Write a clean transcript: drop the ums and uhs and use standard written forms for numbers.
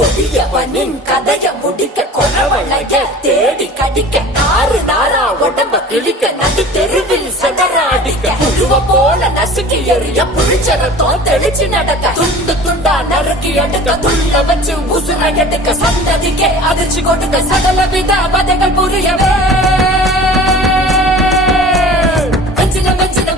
கொடியவனின் கதைய முடிக்க கொலவளைய தேடி கடிக்க நாறு நாரா உடம்ப கிழிக்க நடு தெருவில் சதராடிக்க புழுவ போல நசுக்கி எறிய புளிச்சரத்தோம் தெளிச்சு நடக்க துண்டு துண்டா நறுக்கி எடுக்க துள்ள வச்சு உசுர எடுக்க சந்ததிக்கே அதிர்ச்சி கொடுக்க சகல வித வதைகள் புரியவே வஞ்சின வஞ்சின